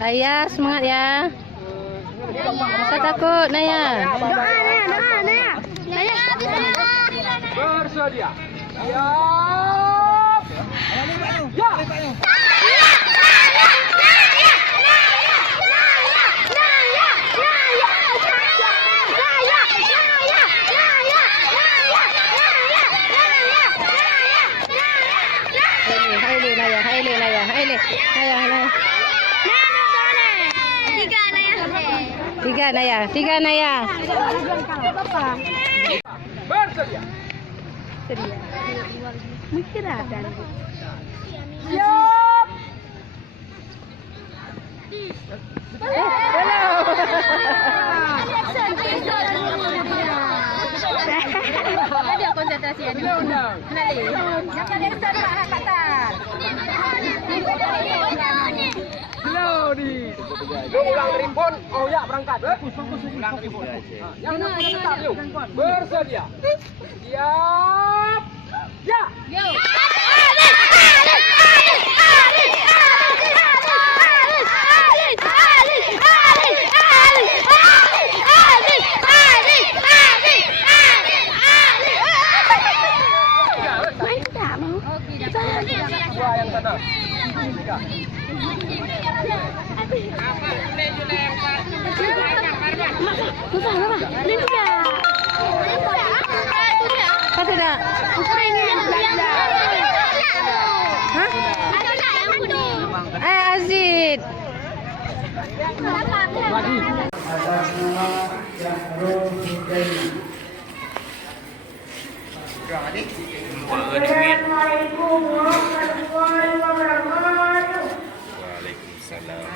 Naya, semangat ya. Masa takut, Naya. Doa, Naya. Bersedia. Siap. Ya. Hai le. Naya. Tiga Naya. Bersedia. Mikir ada. Siap. Dia konsentrasi ya. Slow di. Lu ulang ribbon, oh ya berangkat. Ulang ribbon. Yang tetap yuk. Bersedia. Siap. Ya. Dua yang sana. Tiga. Apa tidak? Hah? Azid. Lagi. Assalamualaikum warahmatullahi wabarakatuh. Waalaikumsalam.